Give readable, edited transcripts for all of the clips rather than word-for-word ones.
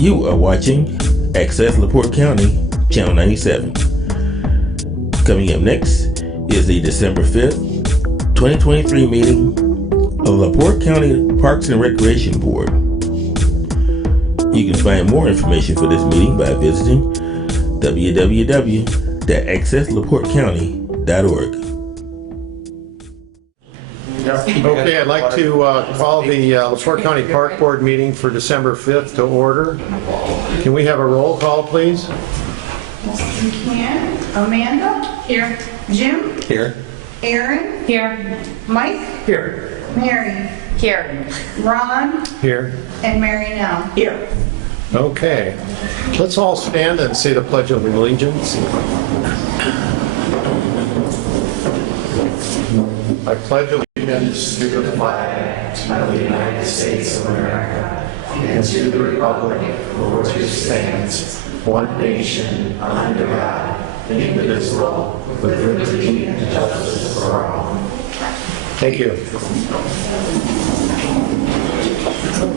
You are watching Access LaPorte County, Channel 97. Coming up next is the December 5th, 2023 meeting of LaPorte County Parks and Recreation Board. You can find more information for this meeting by visiting www.accesslaportecounty.org. Okay, I'd like to call the LaPorte County Park Board meeting for December 5th to order. Can we have a roll call, please? Yes, we can. Amanda? Here. Jim? Here. Aaron? Here. Mike? Here. Mary? Here. Ron? Here. And Mary now. Here. Okay. Let's all stand and say the Pledge of Allegiance. I pledge allegiance to the flag of the United States of America and to the republic for which it stands, one nation, under God, indivisible, with liberty and justice for all. Thank you.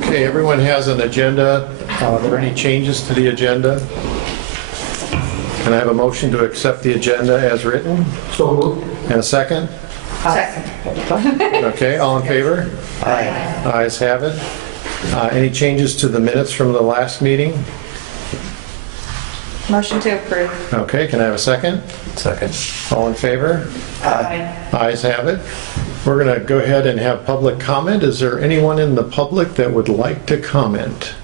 Okay, everyone has an agenda. Are there any changes to the agenda? Can I have a motion to accept the agenda as written? So moved. And a second? Second. Okay, all in favor? Aye. Ayes have it. Any changes to the minutes from the last meeting? Motion to approve. Okay, can I have a second? Second. All in favor? Aye. Ayes have it. We're going to go ahead and have public comment. Is there anyone in the public that would like to comment?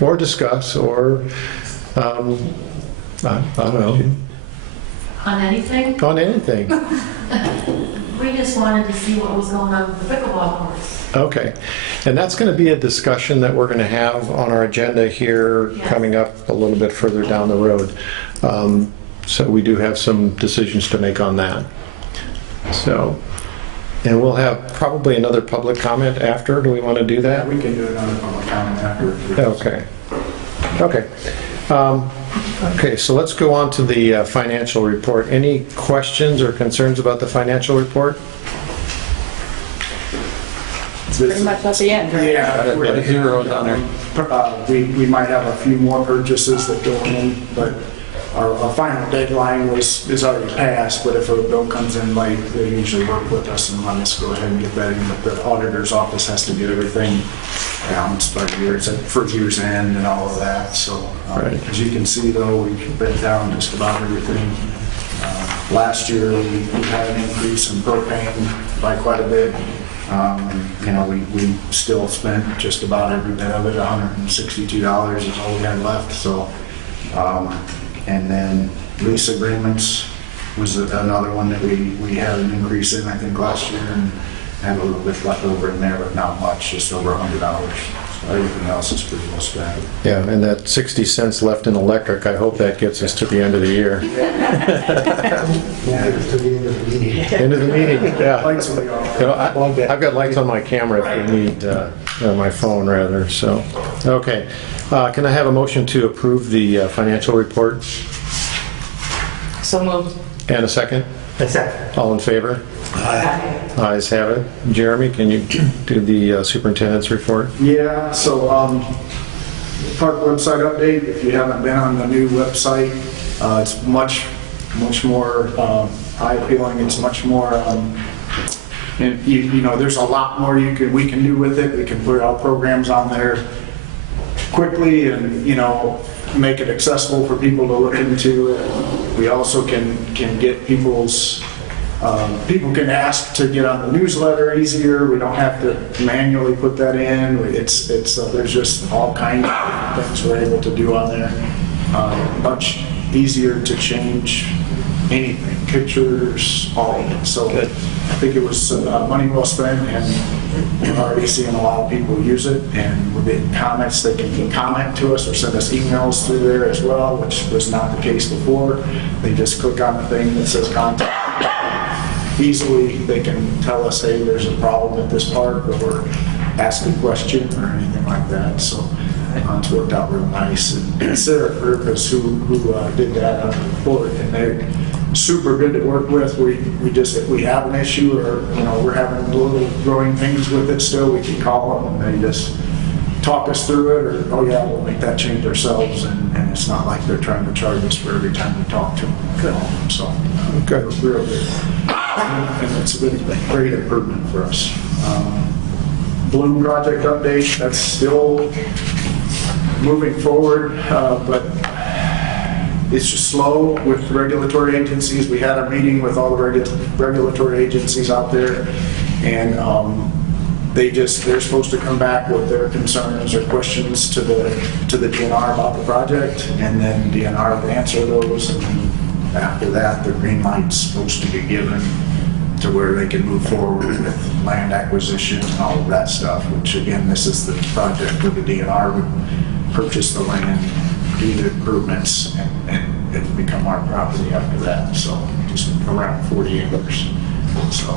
Or discuss, or, I don't know, On anything? on anything? We just wanted to see what was going on with the pickleball courts. Okay, and that's going to be a discussion that we're going to have on our agenda here coming up a little bit further down the road. So we do have some decisions to make on that. So, and we'll have probably another public comment after. Do we want to do that? We can do another public comment after. Okay. Okay. Okay, so let's go on to the financial report. Any questions or concerns about the financial report? Pretty much at the end, right? Yeah, Got a zero down there. we might have a few more purchases that go in, but our final deadline is already passed, but if a bill comes in late, they usually work with us and let us go ahead and get that in. But the auditor's office has to get everything for year's end and all of that. So as you can see, though, we've been down just about everything. Last year, we had an increase in propane by quite a bit. We still spent just about every bit of it. $162 is all we had left. So, and then lease agreements was another one that we had an increase in, I think, last year, and had a little bit left over in there, but not much, just over $100. So everything else is pretty well spent. Yeah, and that 60 cents left in electric, I hope that gets us to the end of the year. End of the meeting, yeah. Lights will be off. You know, I've got lights on my camera if you need, my phone rather, so. Okay, can I have a motion to approve the financial report? So moved. And a second? A second. All in favor? Aye. Ayes have it. Jeremy, can you do the superintendent's report? Yeah, so park website update, if you haven't been on the new website, it's much more eye-appealing. It's much more, and there's a lot more we can do with it. We can put our programs on there quickly and, make it accessible for people to look into. We also can get people can ask to get on the newsletter easier. We don't have to manually put that in. It's there's just all kinds of things we're able to do on there. Much easier to change anything, pictures, all of it. So I think it was money well spent, and we're already seeing a lot of people use it, and we're getting comments. They can comment to us or send us emails through there as well, which was not the case before. They just click on the thing that says contact. Easily they can tell us, hey, there's a problem at this park, or ask a question or anything like that. So it's worked out real nice. And Sarah Purpose, who did that on the report, and they're super good to work with. We if we have an issue, or we're having little growing pains with it still, we can call them and they just talk us through it, or, oh yeah, we'll make that change ourselves, and it's not like they're trying to charge us for every time we talk to them. So, Okay. real good. And it's been a great improvement for us. Bloom project update, that's still moving forward, but it's just slow with regulatory agencies. We had a meeting with all the regulatory agencies out there, and they're supposed to come back with their concerns or questions to the DNR about the project, and then DNR will answer those, and then after that, the green light's supposed to be given to where they can move forward with land acquisition and all of that stuff, which again, this is the project where the DNR would purchase the land, do the improvements, and it would become our property after that. So just around 40 acres. So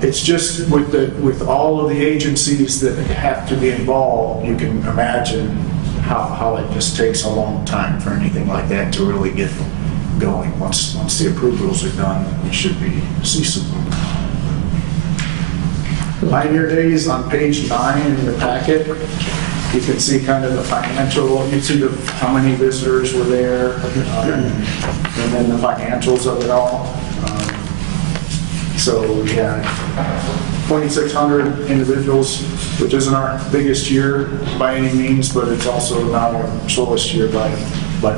it's just with all of the agencies that have to be involved, you can imagine how it just takes a long time for anything like that to really get going. Once the approvals are done, we should see some movement. Pioneer Days on page 9 in the packet. You can see kind of the financial, you can see how many visitors were there, and then the financials of it all. So we had 2,600 individuals, which isn't our biggest year by any means, but it's also not our slowest year by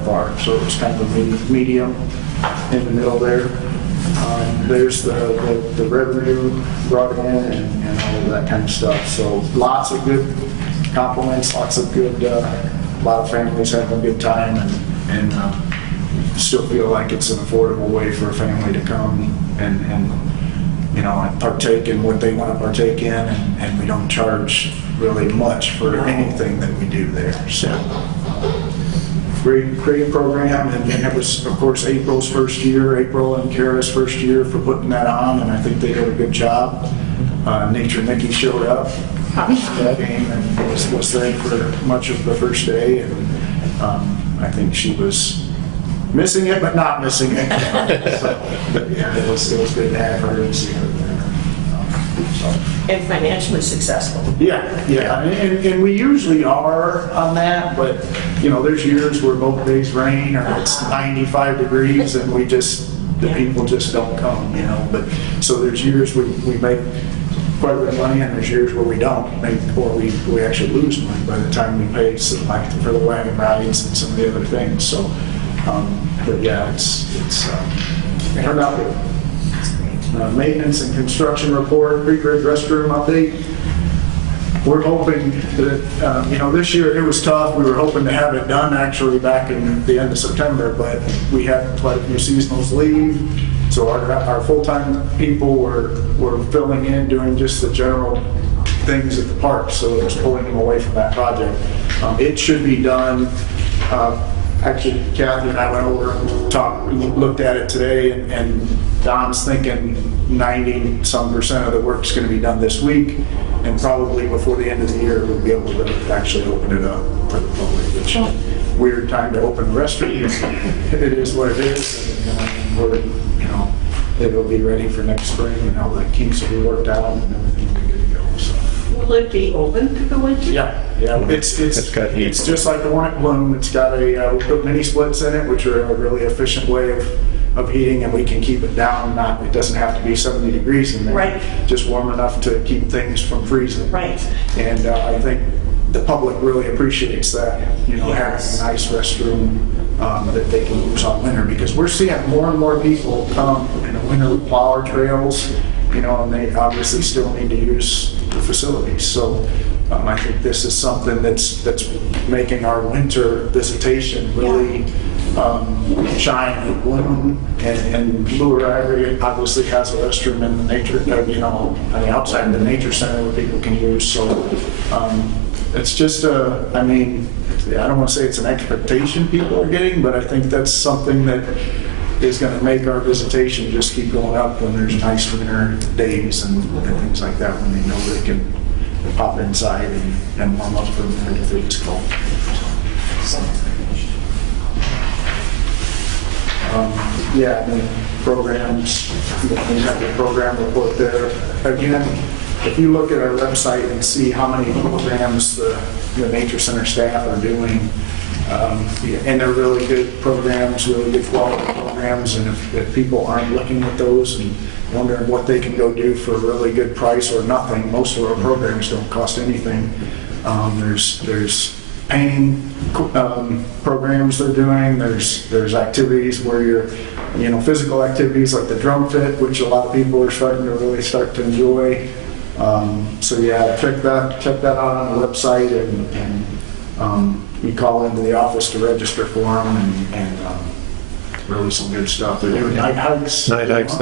far. So it's kind of a medium in the middle there. There's the revenue brought in and all of that kind of stuff. So lots of good compliments, lots of good, a lot of families having a good time, and still feel like it's an affordable way for a family to come and you know, partake in what they want to partake in, and we don't charge really much for anything that we do there. So great program, and it was, of course, April's first year, April and Kara's first year for putting that on, and I think they did a good job. Nature Nikki showed up that game and was there for much of the first day, and I think she was missing it, but not missing it. So, but yeah, it was good to have her and see her there. And financially successful. Yeah, and we usually are on that, but you know, there's years where both days rain or it's 95 degrees and the people just don't come, you know. But so there's years we make quite a bit of money, and there's years where we don't make, or we actually lose money by the time we pay like for the wagon rides and some of the other things. So, but yeah, it turned out good. Maintenance and construction report, pre-grid restroom update. We're hoping that, you know, this year it was tough. We were hoping to have it done actually back in the end of September, but we had quite a few seasonals leave. So our full-time people were filling in, doing just the general things at the park. So it was pulling them away from that project. It should be done. Actually, Kathy and I went over and looked at it today, and Don's thinking 90-some% of the work's going to be done this week, and probably before the end of the year we'll be able to actually open it up for the public. Which weird time to open the restroom. It is what it is, and we're, you know, it'll be ready for next spring, and all the kinks will be worked out, and everything will be good to go. So. Will it be open to the winter? Yeah. It's just like the one at Bloom. It's got we put mini splits in it, which are a really efficient way of heating, and we can keep it down. It doesn't have to be 70 degrees in there. Right. Just warm enough to keep things from freezing. Right. And I think the public really appreciates that. You know, Yes. having a nice restroom that they can use on winter, because we're seeing more and more people come in the winter with plow trails. You know, and they obviously still need to use the facilities. So. I think this is something that's making our winter visitation really shine and bloom. And Blue Ivory obviously has a restroom in the nature, you know, on the outside of the nature center where people can use. So it's just I mean, I don't want to say it's an expectation people are getting, but I think that's something that is going to make our visitation just keep going up when there's nice winter days and things like that, when they know they can pop inside and warm up for a minute if it's cold. Yeah, and then programs, we have the program report there. Again, if you look at our website and see how many programs the Nature Center staff are doing, and they're really good programs, really good quality programs, and if people aren't looking at those and wondering what they can go do for a really good price or nothing, most of our programs don't cost anything. There's painting programs they're doing, there's activities where you're, physical activities like the drum fit, which a lot of people are starting to really start to enjoy. So yeah, check that out on the website, and you call into the office to register for them, and really some good stuff. They're doing night hikes. Night hikes.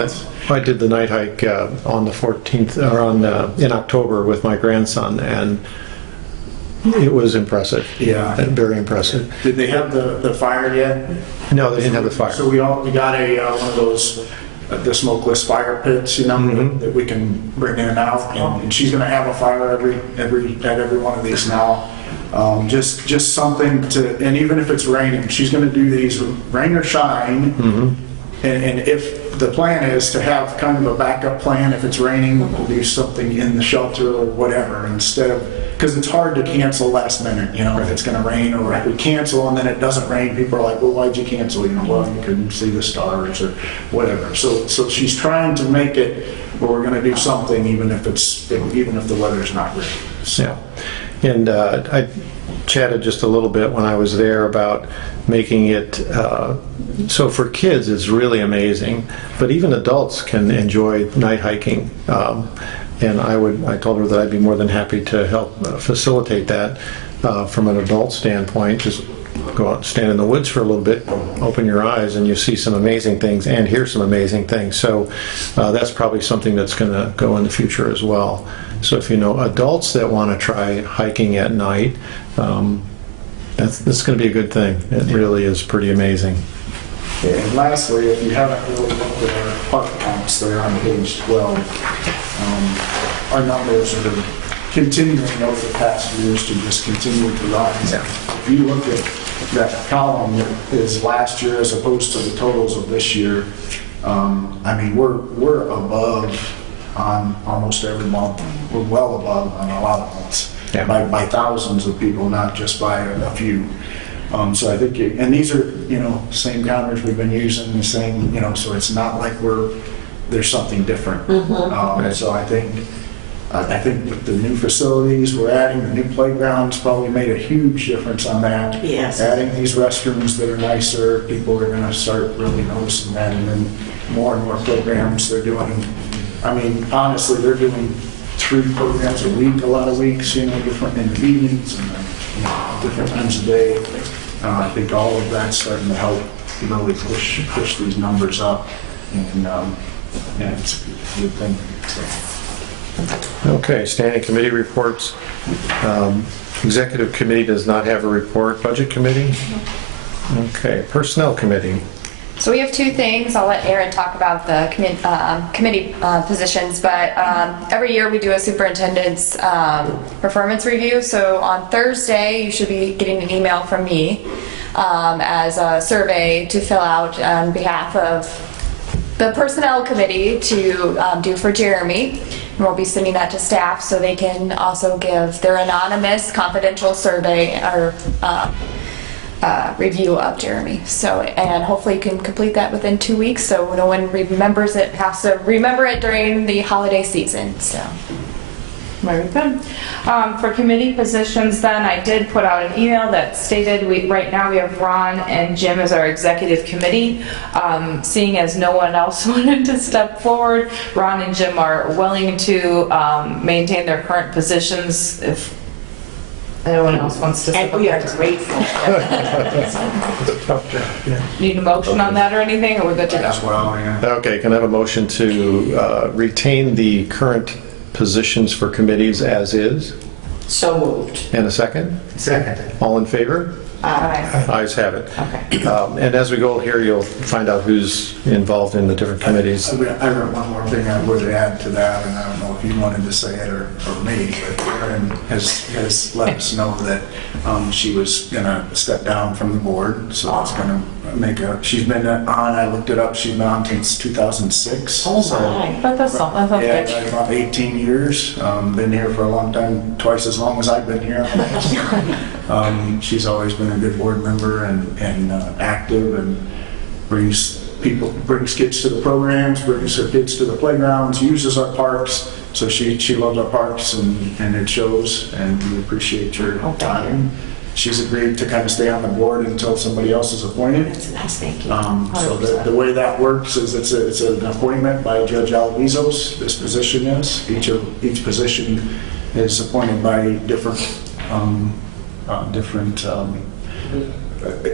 I did the night hike on the 14th, or in October with my grandson, and it was impressive. Yeah. Very impressive. Did they have the fire yet? No, they didn't have the fire. So we got one of those the smokeless fire pits, that we can bring in and out, and she's going to have a fire at every one of these now. Just something to, and even if it's raining, she's going to do these rain or shine. And if the plan is to have kind of a backup plan, if it's raining, we'll do something in the shelter or whatever, instead of, because it's hard to cancel last minute, if it's going to rain, or if we cancel and then it doesn't rain, people are like, well, why'd you cancel? Well, you couldn't see the stars or whatever. So she's trying to make it where we're going to do something, even if the weather's not great. So. Yeah. And I chatted just a little bit when I was there about making it so for kids it's really amazing, but even adults can enjoy night hiking. And I told her that I'd be more than happy to help facilitate that from an adult standpoint. Just go out and stand in the woods for a little bit, open your eyes, and you see some amazing things and hear some amazing things. So that's probably something that's going to go in the future as well. So if you know adults that want to try hiking at night, that's going to be a good thing. It really is pretty amazing. Yeah, and lastly, if you haven't really looked at our park counts, they're on page 12. Our numbers are continuing over the past years to just continue to rise. Yeah. If you look at that column that is last year as opposed to the totals of this year, we're above on almost every month. We're well above on a lot of months. Yeah. By thousands of people, not just by a few. So I think, and these are, same counters we've been using, the same, so it's not like there's something different. So I think with the new facilities we're adding, the new playgrounds probably made a huge difference on that. Yes. Adding these restrooms that are nicer, people are going to start really noticing that, and then more and more programs they're doing. Honestly, they're doing 3 programs a week, a lot of weeks, different in the evenings and different times of day. I think all of that's starting to help really push these numbers up, and it's a good thing. So. Okay, standing committee reports. Executive committee does not have a report. Budget committee? Okay, personnel committee. So we have 2 things. I'll let Aaron talk about the committee positions, but every year we do a superintendent's performance review. So on Thursday, you should be getting an email from me as a survey to fill out on behalf of the personnel committee to do for Jeremy. And we'll be sending that to staff so they can also give their anonymous confidential survey or review of Jeremy. So, and hopefully you can complete that within 2 weeks so no one remembers it, has to remember it during the holiday season. So. Very good. For committee positions then, I did put out an email that stated right now we have Ron and Jim as our executive committee. Seeing as no one else wanted to step forward, Ron and Jim are willing to maintain their current positions if anyone else wants to step And we are up. grateful. Need a motion on that or anything, or we're good to As go? well, yeah. Okay, can I have a motion to retain the current positions for committees as is? So moved. And a second? Second. All in favor? Aye. Ayes have it. Okay. And as we go here, you'll find out who's involved in the different committees. I got one more thing I would add to that, and I don't know if you wanted to say it or me, but Erin has let us know that she was gonna step down from the board, so it's gonna she's been on, I looked it up, she's been on since 2006. Oh, so- my. But that's Yeah, okay. about 18 years. Been here for a long time, twice as long as I've been here. She's always been a good board member and active, and brings kids to the programs, brings her kids to the playgrounds, uses our parks. So she loves our parks, and it shows, and we appreciate her time. She's agreed to kind of stay on the board until somebody else is appointed. That's nice, thank you. So the way that works is it's an appointment by Judge Alvizos. This position is, each position is appointed by different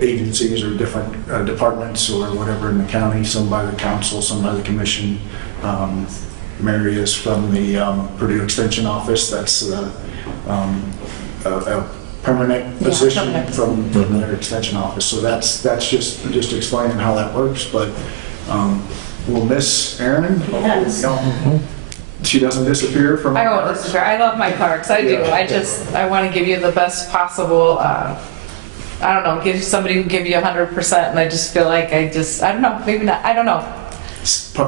agencies or different departments or whatever in the county, some by the council, some by the commission. Mary is from the Purdue Extension Office. That's a permanent position permanent. from their extension office. So that's just explaining how that works. But we'll miss Erin. Yes. She doesn't disappear from. I our won't parks. disappear. I love my parks. I do. Yeah. I want to give you the best possible, I don't know, give somebody who give you 100%, and I just feel like I don't know, maybe not, I don't know.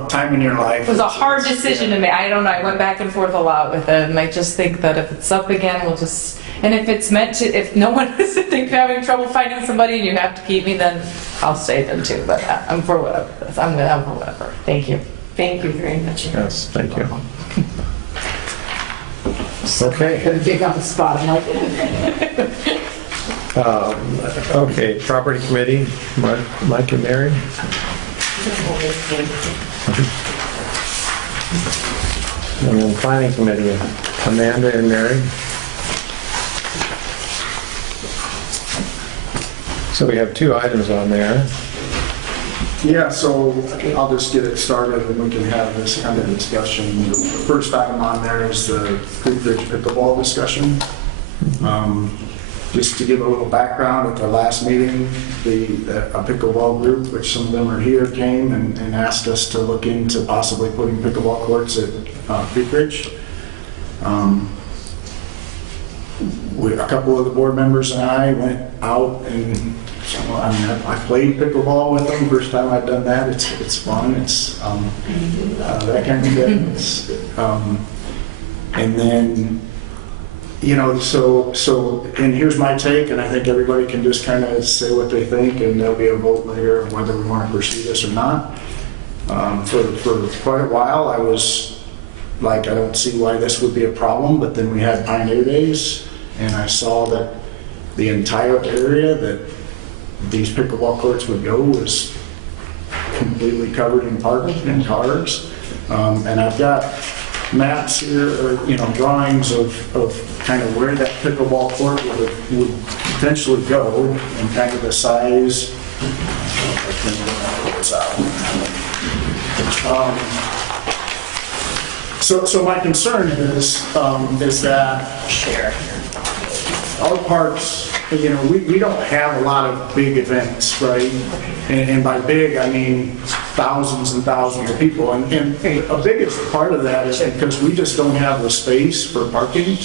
Time in your life. It was a hard decision to make. I don't know. I went back and forth a lot with it, and I just think that if it's up again, we'll just. And if it's meant to, if no one is having trouble finding somebody and you have to keep me, then I'll stay then too. But I'm for whatever. I'm for whatever. Thank you. Thank you very much. Yes, thank you. Okay. Big on the spot, I'm like. Okay, property committee, Mike and Mary. And then planning committee, Amanda and Mary. So we have 2 items on there. Yeah, so I'll just get it started and we can have this kind of discussion. The first item on there is the Creek Ridge pickleball discussion. Just to give a little background, at our last meeting, a pickleball group, which some of them are here, came and asked us to look into possibly putting pickleball courts at Creek Ridge. A couple of the board members and I went out and I played pickleball with them. First time I've done that. It's fun. It's that kind of thing. And then, so and here's my take, and I think everybody can just kind of say what they think, and there'll be a vote later of whether we want to pursue this or not. For quite a while, I was like, I don't see why this would be a problem, but then we had Pioneer Days, and I saw that the entire area that these pickleball courts would go was completely covered in parking and cars. And I've got maps here, or drawings of kind of where that pickleball court would potentially go, and kind of the size. So my concern is that our parks, we don't have a lot of big events, right? And by big, I mean thousands and thousands of people. And a biggest part of that is because we just don't have the space for parking.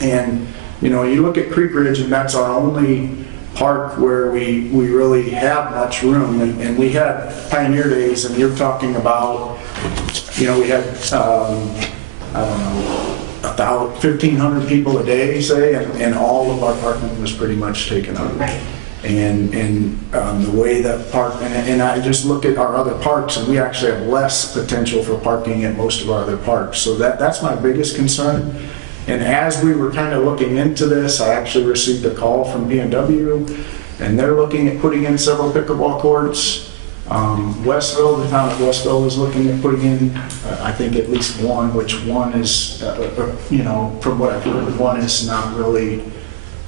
And, you look at Creek Ridge, and that's our only park where we really have much room. And we had Pioneer Days, and you're talking about, we had, I don't know, 1,500 people a day, say, and all of our parking was pretty much taken up. Right. And the way that park, and I just look at our other parks, and we actually have less potential for parking at most of our other parks. So that's my biggest concern. And as we were kind of looking into this, I actually received a call from B&W, and they're looking at putting in several pickleball courts. Westville, the town of Westville is looking at putting in, I think, at least one, which one is, from what I've heard, one is not really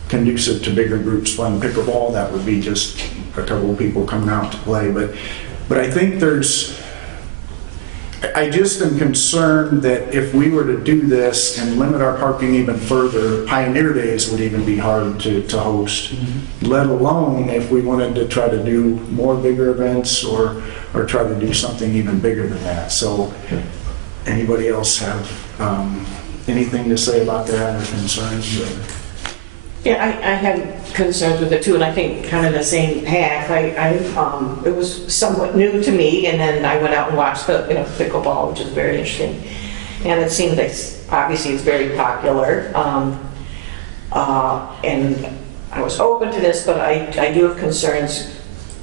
conducive to bigger groups playing pickleball. That would be just a couple of people coming out to play. But I think I just am concerned that if we were to do this and limit our parking even further, Pioneer Days would even be hard to host, let alone if we wanted to try to do more bigger events or try to do something even bigger than that. So anybody else have anything to say about that or concerns? Yeah, I have concerns with it too, and I think kind of the same path. It was somewhat new to me, and then I went out and watched the pickleball, which is very interesting. And it seems like obviously it's very popular. And I was open to this, but I do have concerns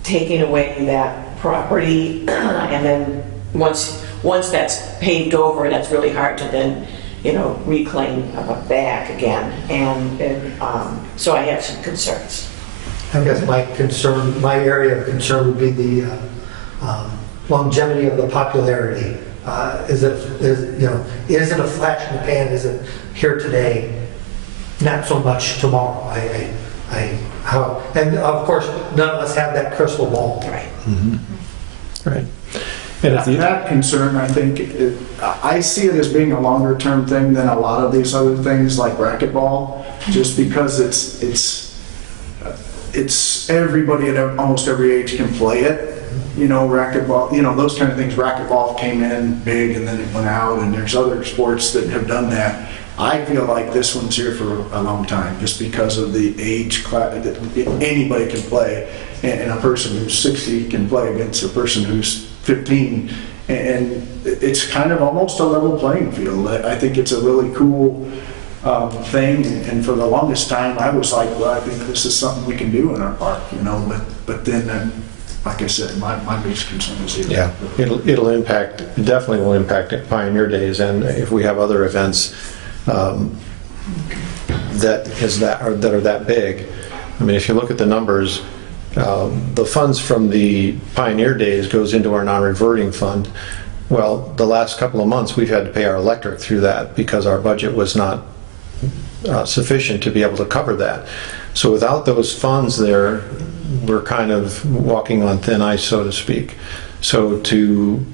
taking away that property, and then once that's paved over, that's really hard to then reclaim back again. And so I have some concerns. I guess my area of concern would be the longevity of the popularity. Is it a flash in the pan? Is it here today? Not so much tomorrow. And of course, none of us have that crystal ball. Right. Mm-hmm. Right. And if That concern, I think, I see it as being a longer term thing than a lot of these other things like racquetball, just because it's everybody at almost every age can play it. Racquetball, those kind of things. Racquetball came in big and then it went out, and there's other sports that have done that. I feel like this one's here for a long time, just because of the age class that anybody can play, and a person who's 60 can play against a person who's 15, and it's kind of almost a level playing field. I think it's a really cool thing, and for the longest time I was like, well, I think this is something we can do in our park, but then like I said, my biggest concern is here. Yeah, it'll impact, it definitely will impact Pioneer Days, and if we have other events that are that big. I mean, if you look at the numbers, the funds from the Pioneer Days goes into our non-reverting fund. Well, the last couple of months we've had to pay our electric through that because our budget was not sufficient to be able to cover that. So without those funds there, we're kind of walking on thin ice, so to speak. So to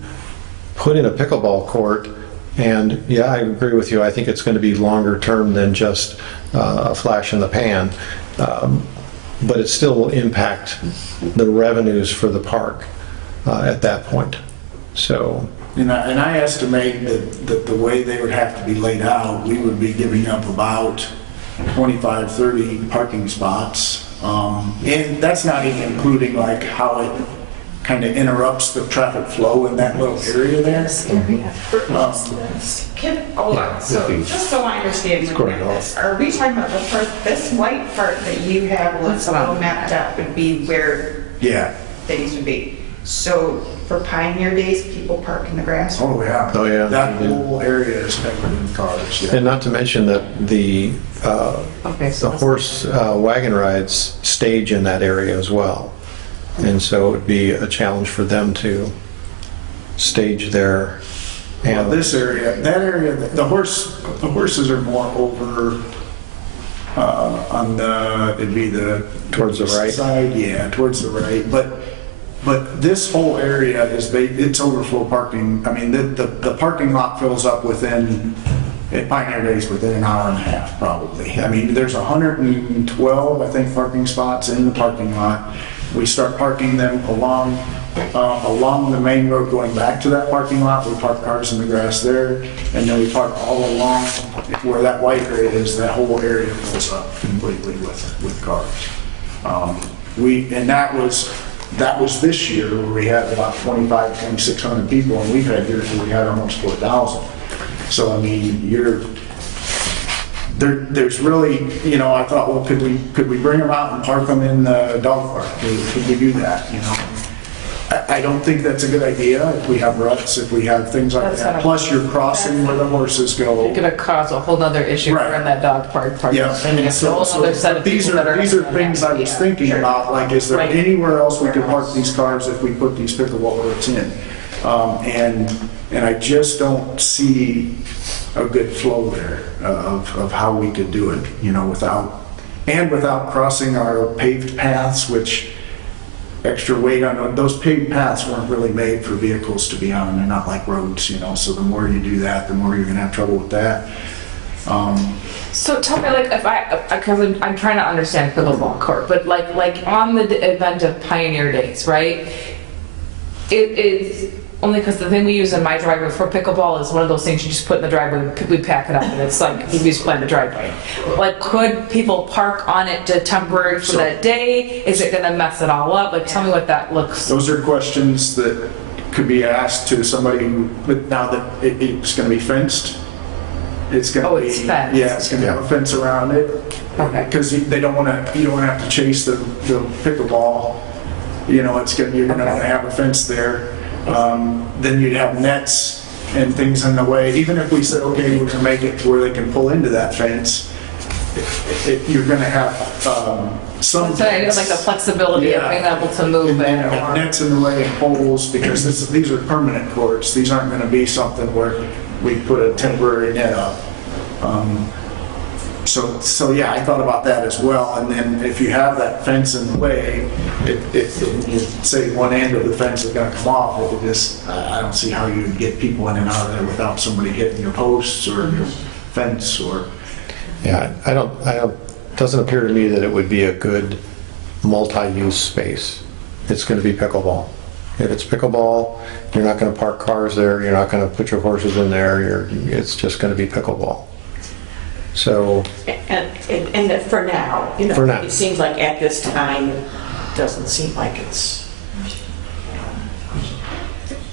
put in a pickleball court, and yeah, I agree with you, I think it's going to be longer term than just a flash in the pan. But it still will impact the revenues for the park at that point. So, And I estimate that the way they would have to be laid out, we would be giving up about 25, 30 parking spots. And that's not even including like how it kind of interrupts the traffic flow in that little area there. Hold on, so just so I understand, are we talking about this white part that you have what's all mapped out would be where things would be? So for Pioneer Days, people park in the grass? Oh, yeah. Oh, yeah. That whole area is covered in cars, yeah. and not to mention that the horse wagon rides stage in that area as well. And so it would be a challenge for them to stage their Well, this area, that area, the horses are more over on it'd be Towards the right? side, yeah, towards the right. But this whole area it's overflow parking. I mean, the parking lot fills up at Pioneer Days within an hour and a half, probably. I mean, there's 112, I think, parking spots in the parking lot. We start parking them along the main road going back to that parking lot. We park cars in the grass there, and then we park all along where that white area is. That whole area fills up completely with cars. And that was this year where we had about 2,600 people, and we've had years where we had almost 4,000. So I mean, there's really, I thought, well, could we bring them out and park them in the dog park? Could we do that? I don't think that's a good idea if we have ruts, if we have things like that. Plus, you're crossing where the horses go. It's going to cause a whole other issue Right. in that dog park. Yeah. And it's a whole other set of These people that are things I was thinking about, like, is there Right. anywhere else we could park these cars if we put these pickleball courts in? And I just don't see a good flow there of how we could do it, without crossing our paved paths, which extra weight on those paved paths weren't really made for vehicles to be on. They're not like roads, you know, so the more you do that, the more you're gonna have trouble with that. So tell me, like, because I'm trying to understand pickleball court, but like on the event of Pioneer Days, right? It is only because the thing we use in my driveway for pickleball is one of those things you just put in the driveway, we pack it up, and it's like we just play in the driveway. Like, could people park on it to temporary for that day? Is it going to mess it all up? Like, tell me what that looks. Those are questions that could be asked to somebody who, but now that it's gonna be fenced. It's gonna be, it's fenced. yeah, it's gonna have a fence around it. Okay. Because they don't wanna, you don't wanna have to chase the pickleball. You know, you're gonna wanna have a fence there. Then you'd have nets and things in the way. Even if we said, okay, we're gonna make it to where they can pull into that fence, you're gonna have some. So it's like the flexibility of being able to move and it. have nets in the way and poles, because these are permanent courts. These aren't gonna be something where we put a temporary net up. So yeah, I thought about that as well. And then if you have that fence in the way, you say one end of the fence is going to come off, it would just, I don't see how you would get people in and out of there without somebody hitting your posts or your fence or. Yeah, I don't, it doesn't appear to me that it would be a good multi-use space. It's going to be pickleball. If it's pickleball, you're not going to park cars there, you're not going to put your horses in there, it's just going to be pickleball. So. And that for now, you know, For now. it seems like at this time, it doesn't seem like it's.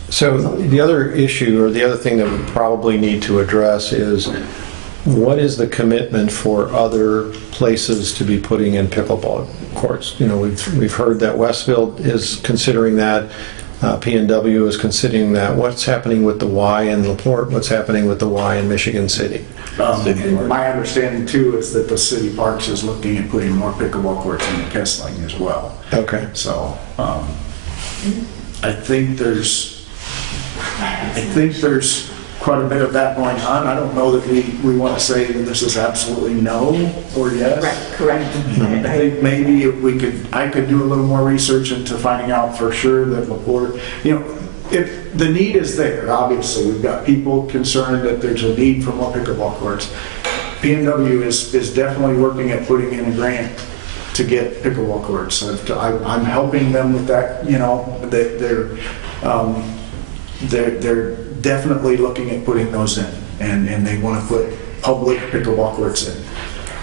So the other issue, or the other thing that we probably need to address is, what is the commitment for other places to be putting in pickleball courts? You know, we've heard that Westfield is considering that, P&W is considering that. What's happening with the Y in LaPorte? What's happening with the Y in Michigan City? My understanding too is that the city parks is looking at putting more pickleball courts in the Kessling as well. Okay. So I think there's quite a bit of that going on. I don't know that we want to say that this is absolutely no or yes. Right, correct. I think maybe if I could do a little more research into finding out for sure that LaPorte, you know, if the need is there, obviously, we've got people concerned that there's a need for more pickleball courts. P&W is definitely working at putting in a grant to get pickleball courts. I'm helping them with that, you know, they're definitely looking at putting those in, and they want to put public pickleball courts in.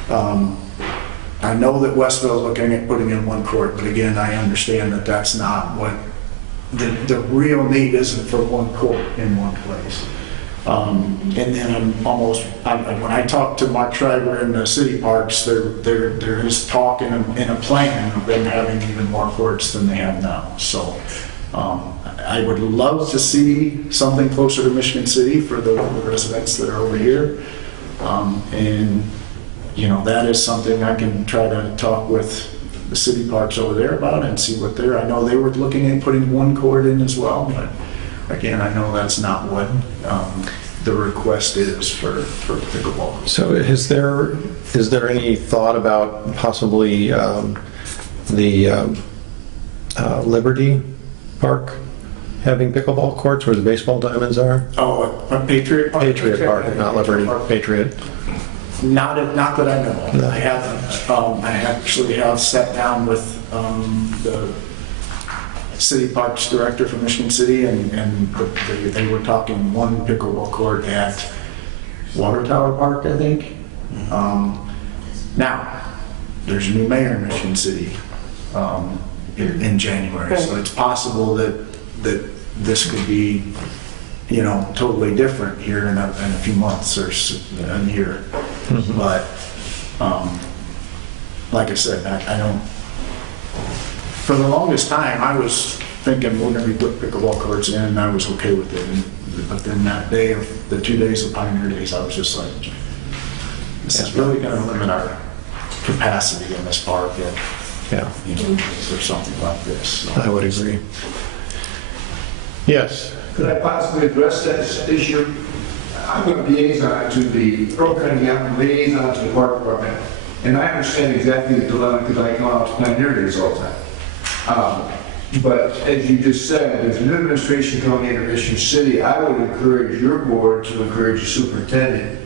I know that Westville is looking at putting in one court, but again, I understand that that's not what the real need isn't for one court in one place. And then when I talk to Mark Schreiber in the city parks, there is talk in a plan of them having even more courts than they have now. So I would love to see something closer to Michigan City for the residents that are over here. And you know, that is something I can try to talk with the city parks over there about and see what I know they were looking at putting one court in as well, but again, I know that's not what the request is for pickleball. So is there any thought about possibly the Liberty Park having pickleball courts where the baseball diamonds are? Oh, a Patriot Park? Patriot Park, not Liberty, Patriot. Not that I know of. No. I haven't. I actually have sat down with the city parks director from Michigan City, and they were talking one pickleball court at Water Tower Park, I think. Now, there's a new mayor in Michigan City in January, so it's possible that this could be, you know, totally different here in a few months or a year. Mm-hmm. But like I said, I don't. For the longest time, I was thinking we're going to be putting pickleball courts in, and I was okay with it. But then that day of the 2 days of Pioneer Days, I was just like, this is really going to limit our capacity in this park. Yeah. You know, or something like this. So. I would agree. Yes. Could I possibly address that issue? I'm a liaison to the Earl County, I'm a liaison to the park department, and I understand exactly the dilemma because I come out to Pioneer Days all the time. But as you just said, there's a new administration coming into Mission City. I would encourage your board to encourage the superintendent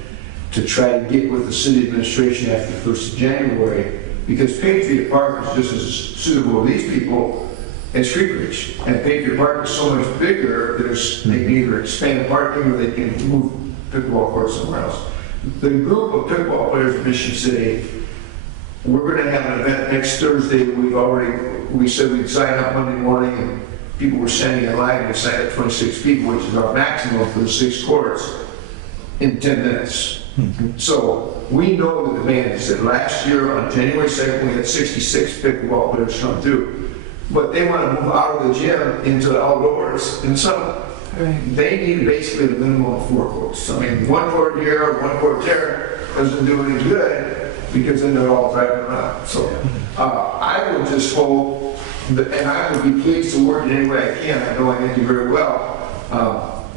to try to get with the city administration after the 1st of January, because Patriot Park is just as suitable to these people as Street Ridge. And Patriot Park is so much bigger, they can either expand parking or they can move pickleball courts somewhere else. The group of pickleball players in Mission City, we're going to have an event next Thursday. We said we'd sign up Monday morning, and people were standing in line. We signed up 26 people, which is our maximum for the 6 courts, in 10 minutes. So we know the demand is that last year on January 2nd, we had 66 pickleball players come through. But they want to move out of the gym into the outdoors, and so they need basically the minimum of 4 courts. I mean, 1 court here, 1 court there doesn't do any good, because then they're all driving around. So I would just hope, that, and I would be pleased to work in any way I can. I know I can do very well.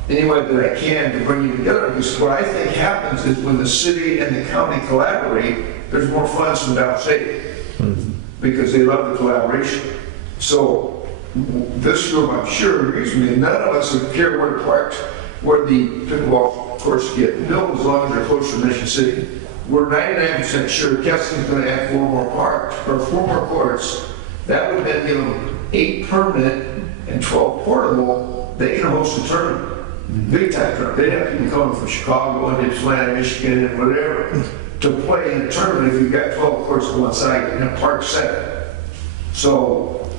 Any way that I can to bring you together, because what I think happens is when the city and the county collaborate, there's more funds from downstate, because they love the collaboration. So this group, I'm sure, agrees with me. None of us care where the parks, where the pickleball courts get built, as long as they're close to Mission City. We're 99% sure Keston's going to add 4 more parks, or 4 more courts. That would then give them 8 permanent and 12 portable. They can host a tournament. Big time tournament. They'd have people coming from Chicago and Ypsilanti, Michigan, and whatever to play in a tournament if you've got 12 courts on one side in a park setting. So,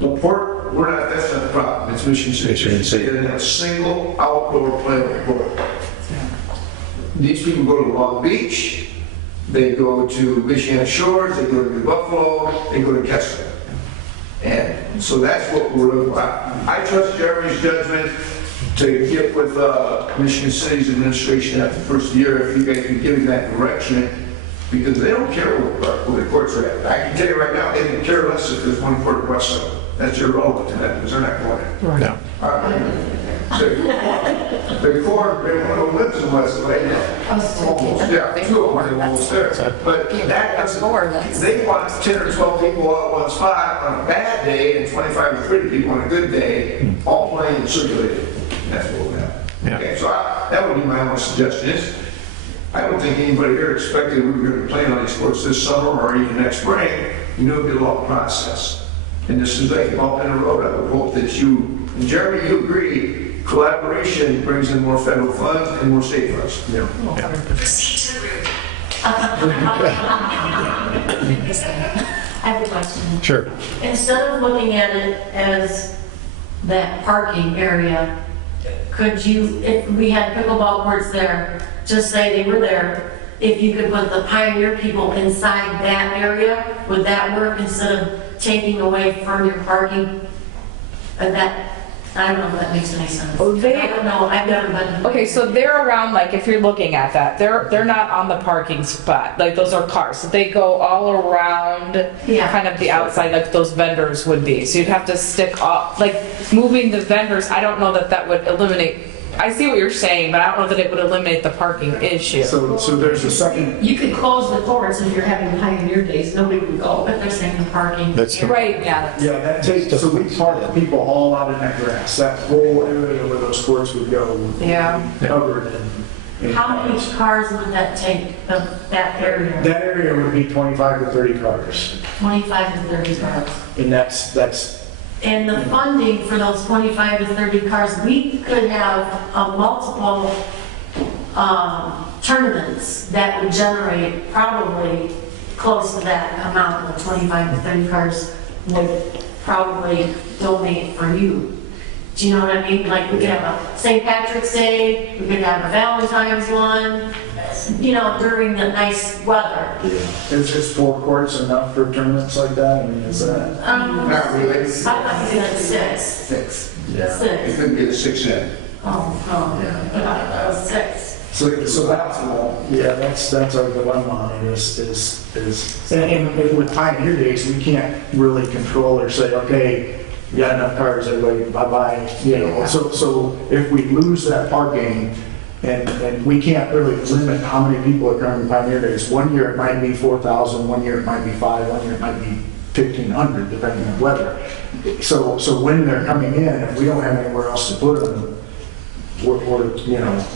LaPorte, that's not the problem. It's Mission City. They didn't have a single outdoor playable court. These people go to Long Beach, they go to Michigan Shores, they go to New Buffalo, they go to Kessler. And so that's what we're looking at. I trust Jeremy's judgment to get with Michigan City's administration after the first year, if you guys can give me that direction, because they don't care where the courts are at. I can tell you right now, they don't care less if there's 1 court at West Side. That's irrelevant to them, because they're not going in. Right. No. The court, everyone lives in West Side. Yeah, 2 of them are almost there. But that doesn't, they want 10 or 12 people all at one spot on a bad day and 25 or 30 people on a good day, all playing and circulating. That's what we'll have. Yeah. Okay, so that would be my only suggestion. I don't think anybody here expected we were going to be playing on these courts this summer or even next spring. You know, it'd be a long process. And this is like a bump in the road. I would hope that you, and Jeremy, you agree, collaboration brings in more federal funds and more state funds. Yeah. I have a question. Sure. Instead of looking at it as that parking area, could you, if we had pickleball courts there, just say they were there, if you could put the Pioneer people inside that area, would that work instead of taking away from your parking? I don't know if that makes any sense. Oh, I don't know, I've never been. Okay, so they're around, like, if you're looking at that, they're not on the parking spot, like, those are cars, so they go all around kind of the outside, like those vendors would be, so you'd have to stick up, like, moving the vendors, I don't know that would eliminate, I see what you're saying, but I don't know that it would eliminate the parking issue. So there's a second. You could close the courts if you're having Pioneer Days, nobody would go, but they're saying the parking. That's the, Right, yeah. Yeah, that takes, so we park people all out in that grass, that whole area where those courts would go. Yeah. Covered in. How many cars would that take, that area? That area would be 25 to 30 cars. 25 to 30 cars. And that's. And the funding for those 25 to 30 cars, we could have multiple tournaments that would generate probably close to that amount of 25 to 30 cars would probably donate for you. Do you know what I mean? Like we could have a St. Patrick's Day, we could have a Valentine's one, you know, during the nice weather. Yeah. Is 4 courts enough for tournaments like that? I mean, is that? Not really. I thought you said 6. 6. Yeah. 6. You couldn't get a 6 in. Oh, yeah. 6. So that's, yeah, that's our dilemma on it and with Pioneer Days, we can't really control or say, okay, you got enough cars, everybody, bye-bye, you know. So if we lose that parking, and we can't really limit how many people are coming to Pioneer Days. 1 year it might be 4,000, 1 year it might be 5, 1 year it might be 1,500, depending on weather. so when they're coming in, if we don't have anywhere else to put them, we're you know,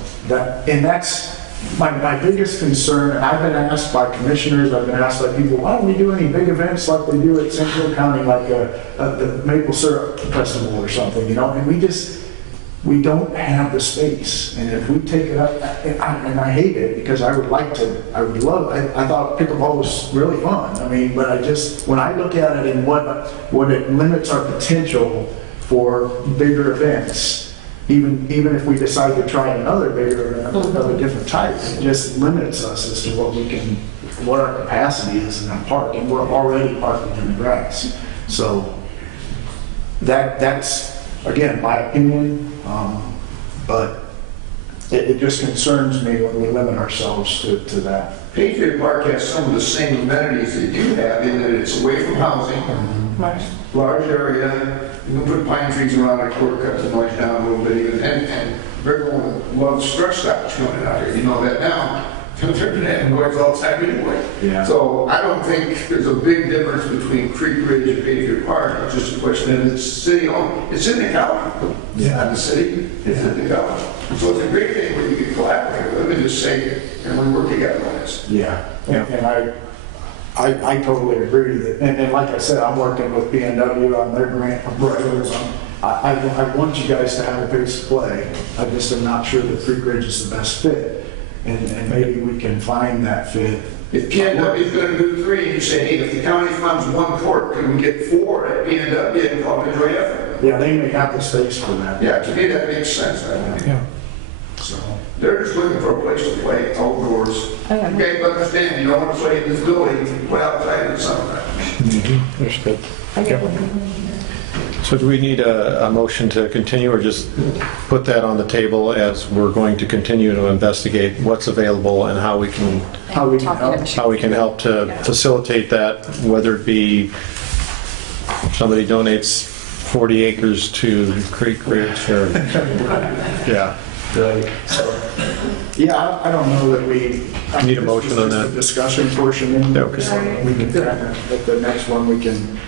and that's my biggest concern. And I've been asked by commissioners, I've been asked by people, why don't we do any big events like they do at Central County, like the Maple Syrup Festival or something, you know? And we don't have the space. And if we take it up, and I hate it because I would love, I thought pickleball was really fun. I mean, but when I look at it and what it limits our potential for bigger events, even if we decide to try another bigger event of a different type, it just limits us as to what our capacity is in that park. And we're already parking in the grass. So that's, again, my opinion, but it just concerns me when we limit ourselves to that. Patriot Park has some of the same amenities that you have in that it's away from housing, large area, you can put pine trees around it, cut the noise down a little bit even, and everyone loves stretch stops coming out here, you know that now. They're going to have noise all the time anyway. Yeah. So I don't think there's a big difference between Creek Ridge and Patriot Park. It's just a question that it's city-owned. It's in the county. It's not the city. It's in the county. So it's a great thing where you can collaborate with them and just say, and we work together on this. Yeah. And I totally agree that, and like I said, I'm working with B&W on their grant programs. I want you guys to have a place to play. I just am not sure that Creek Ridge is the best fit. And maybe we can find that fit. If B&W is going to do 3, and you say, hey, if the county funds 1 court, can we get 4 at B&W and call it a joint effort? Yeah, they may have the space for that. Yeah, to me that makes sense. Yeah. So they're just looking for a place to play outdoors. Okay, but understand, you don't want to play in this building, went outside in the summertime. Understood. So do we need a motion to continue, or just put that on the table as we're going to continue to investigate what's available and how we can help to facilitate that, whether it be somebody donates 40 acres to Creek Ridge or yeah. Right. So, yeah, I don't know that we need a motion on that. The discussion portion. Okay. So we can kind of, at the next one, we can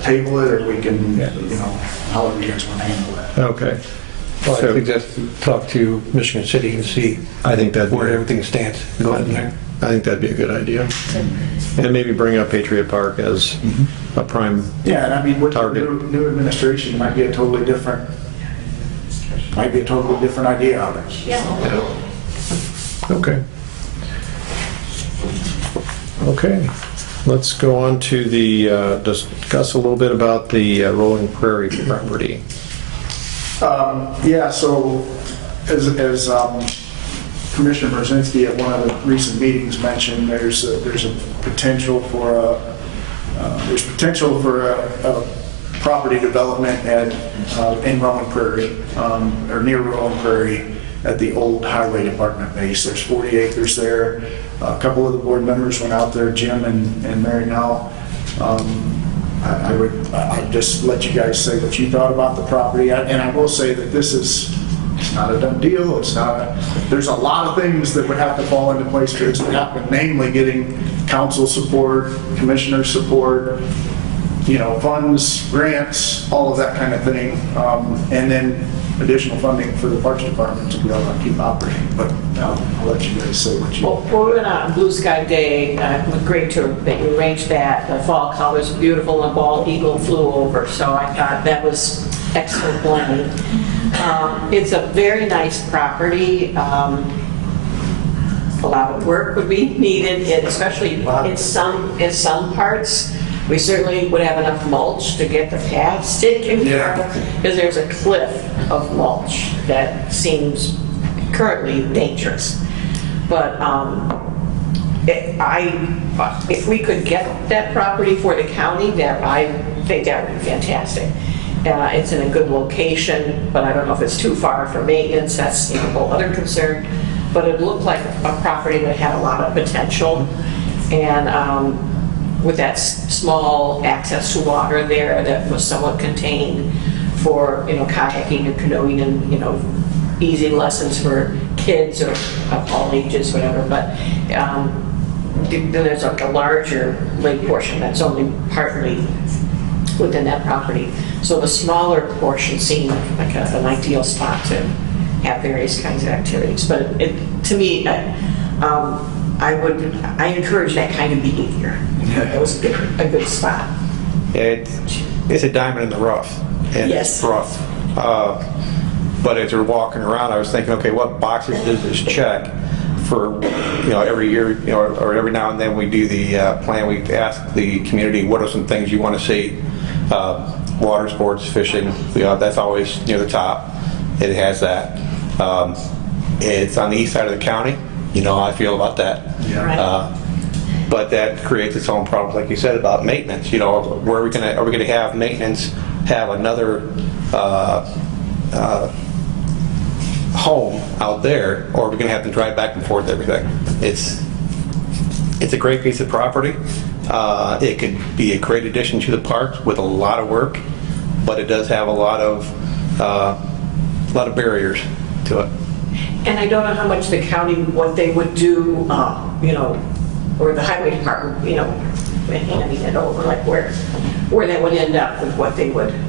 table it, or we can, you know, however you guys want to handle that. Okay. Well, I think that's talk to Michigan City and see I think that where everything stands. Go ahead there. I think that'd be a good idea. And maybe bring up Patriot Park as a prime Yeah, and I mean, with target. new administration might be a totally different idea of it. Yeah. Okay. Okay. Let's go on to the, discuss a little bit about the Rolling Prairie property. Yeah, so as Commissioner Brzezinski at one of the recent meetings mentioned, there's a potential for a property development in Rolling Prairie, or near Rolling Prairie, at the old Highway Department base. There's 40 acres there. A couple of the board members went out there, Jim and Mary Nell. I'd just let you guys say what you thought about the property. And I will say that it's not a done deal. There's a lot of things that would have to fall into place for it to happen, namely getting council support, commissioner support, you know, funds, grants, all of that kind of thing. And then additional funding for the Parks Department to be able to keep operating. But I'll let you guys say what you... Well, we're in a Blue Sky Day. It was great that you arranged that. The fall colors are beautiful, and the bald eagle flew over, so I thought that was excellent blending. It's a very nice property. A lot of work would be needed, and especially in some parts. We certainly would have enough mulch to get the paths taken care of, because there's a cliff of mulch that seems currently dangerous. But if we could get that property for the county, I think that would be fantastic. It's in a good location, but I don't know if it's too far for maintenance. That's a whole other concern. But it looked like a property that had a lot of potential, and with that small access to water there that was somewhat contained for, you know, kayaking and canoeing and, you know, easy lessons for kids or of all ages, whatever. But then there's like a larger lake portion that's only partly within that property. So the smaller portion seemed like an ideal spot to have various kinds of activities. But to me, I encourage that kind of behavior. It was a good spot. It's a diamond in the rough. And Yes. It's rough. But as we're walking around, I was thinking, okay, what boxes does this check for, every year, or every now and then we do the plan, we ask the community, what are some things you want to see? Water sports, fishing, that's always near the top. It has that. It's on the east side of the county. You know how I feel about that. Yeah. Right. But that creates its own problems, like you said, about maintenance. Where are we gonna have maintenance, have another home out there, or are we gonna have to drive back and forth everything? It's a great piece of property. It could be a great addition to the park with a lot of work, but it does have a lot of barriers to it. And I don't know how much the county, what they would do, or the highway department, handing it over, like where they would end up with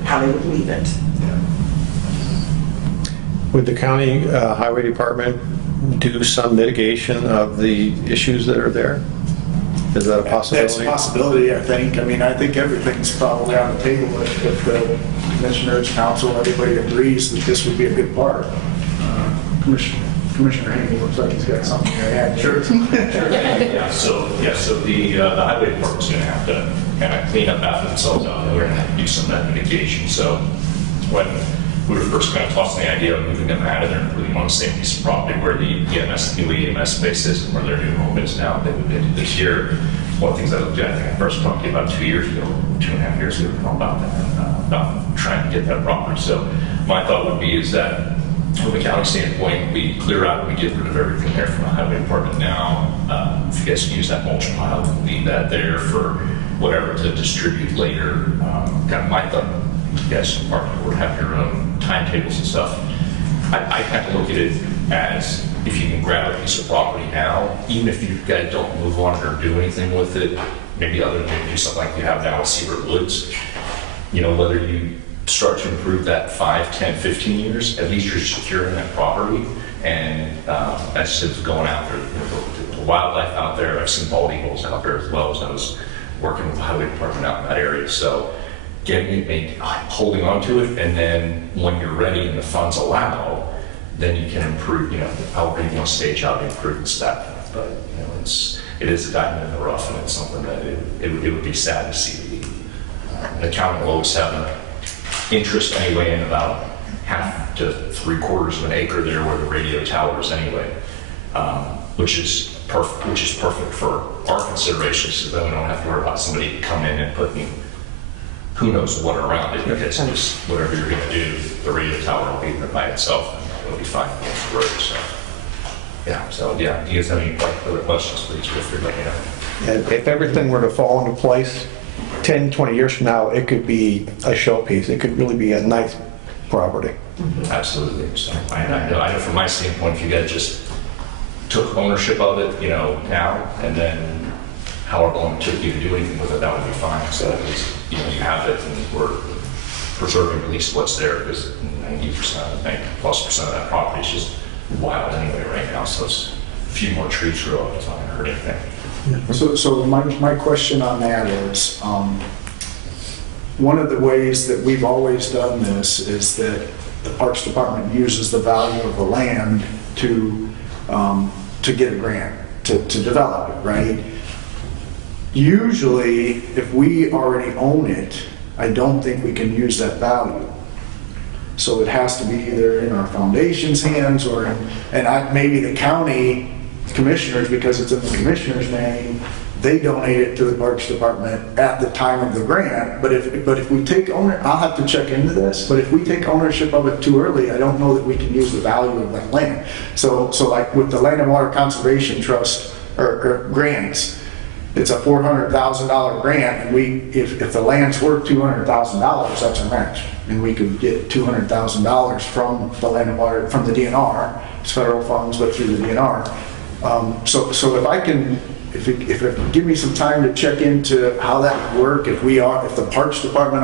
how they would leave it. Would the county highway department do some mitigation of the issues that are there? Is that a possibility? That's a possibility, I think. I mean, I think everything's probably on the table if the commissioners, council, everybody agrees that this would be a good park. Commissioner Haney looks like he's got something to add. Sure. So the highway department's going to have to kind of clean up after themselves out there and have to do some of that mitigation. So when we were first kind of tossing the idea of moving them out of there and really on the same piece of property where the new EMS space is and where their new home is now, they moved into this year. One of the things I looked at, I think I first talked to you about 2.5 years ago, about trying to get that property. So my thought would be is that from a county standpoint, we clear out, we get rid of everything there from the highway department now. If you guys can use that mulch pile, leave that there for whatever to distribute later. Kind of my thought, you guys would have your own timetables and stuff. I kind of look at it as if you can grab a piece of property now, even if you guys don't move on it or do anything with it, maybe other than do something like you have now at Seabrook Woods, whether you start to improve that 5, 10, 15 years, at least you're securing that property. And that's just going out there, the wildlife out there. I've seen bald eagles out there as well as I was working with the highway department out in that area. So getting it, holding on to it, and then when you're ready and the funds allow, then you can improve, however you want to stage out the improvements to that point. But, it is a diamond in the rough, and it's something that it would be sad to see. The county will always have an interest anyway in about 1/2 to 3/4 of an acre there where the radio tower is anyway, which is perfect for our considerations, so then we don't have to worry about somebody coming in and putting who knows what around it, because just whatever you're going to do, the radio tower will be there by itself and it'll be fine for the road. So if you guys have any other questions, please feel free to let me know. And if everything were to fall into place 10, 20 years from now, it could be a showpiece. It could really be a nice property. Absolutely. So I know from my standpoint, if you guys just took ownership of it, now, and then however long it took you to do anything with it, that would be fine. So at least, you have it and we're preserving at least what's there, because 90%, 90+% of that property is just wild anyway right now. So it's a few more trees grow up, it's not going to hurt anything. So my question on that is, one of the ways that we've always done this is that the Parks Department uses the value of the land to get a grant, to develop it, right? Usually, if we already own it, I don't think we can use that value. So it has to be either in our foundation's hands or maybe the county commissioners, because it's in the commissioner's name, they donate it to the Parks Department at the time of the grant. But if we take ownership, I'll have to check into this, but if we take ownership of it too early, I don't know that we can use the value of that land. So like with the Land and Water Conservation Trust or grants, it's a $400,000 grant, and if the land's worth $200,000, that's a match, and we could get $200,000 from the Land and Water, from the DNR. It's federal funds, but through the DNR. So if I can, if it give me some time to check into how that would work, if the Parks Department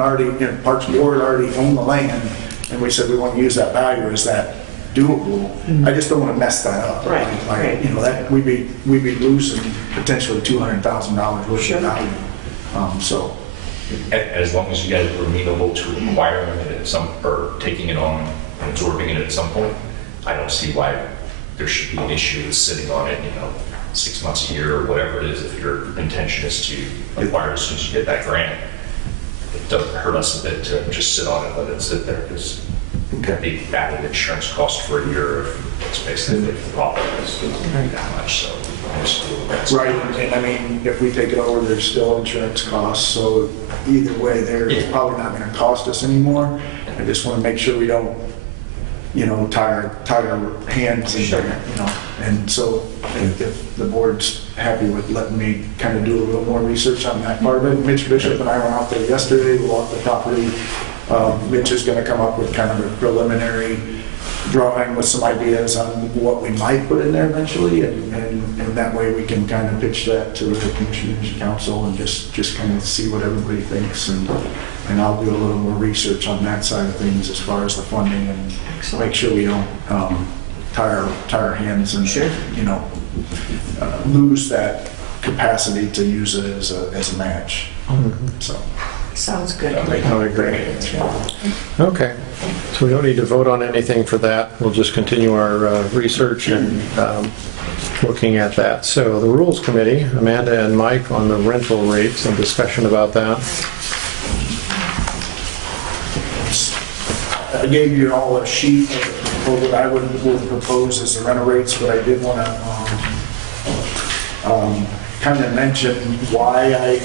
Parks Board already own the land, and we said we want to use that value, is that doable? I just don't want to mess that up. Right, Like, right. you know, that we'd be losing potentially $200,000 worth of value. So. As long as you guys are amenable to acquiring it or taking it on and absorbing it at some point, I don't see why there should be an issue with sitting on it, 6 months, a year, or whatever it is. If your intention is to acquire as soon as you get that grant, it doesn't hurt us a bit to just sit on it, let it sit there, because it could be added insurance cost for a year if it's basically the problem is that much. So I just feel that's Right, and I mean, if we take it over, there's still insurance costs, so either way, it's probably not gonna cost us anymore. I just wanna make sure we don't, tie our hands in there, and so if the board's happy with letting me kind of do a little more research on that part of it. Mitch Bishop and I went out there yesterday, we walked the property. Mitch is gonna come up with kind of a preliminary drawing with some ideas on what we might put in there eventually, and that way we can kind of pitch that to the Commissioners Council and just kind of see what everybody thinks, and I'll do a little more research on that side of things as far as the funding, and make sure we don't tie our hands and lose that capacity to use it as a match. So. Sounds good. I would agree. Okay, so we don't need to vote on anything for that. We'll just continue our research and looking at that. So the Rules Committee, Amanda and Mike on the rental rates, some discussion about that. I gave you all a sheet of what I would propose as the rental rates, but I did want to kind of mention why I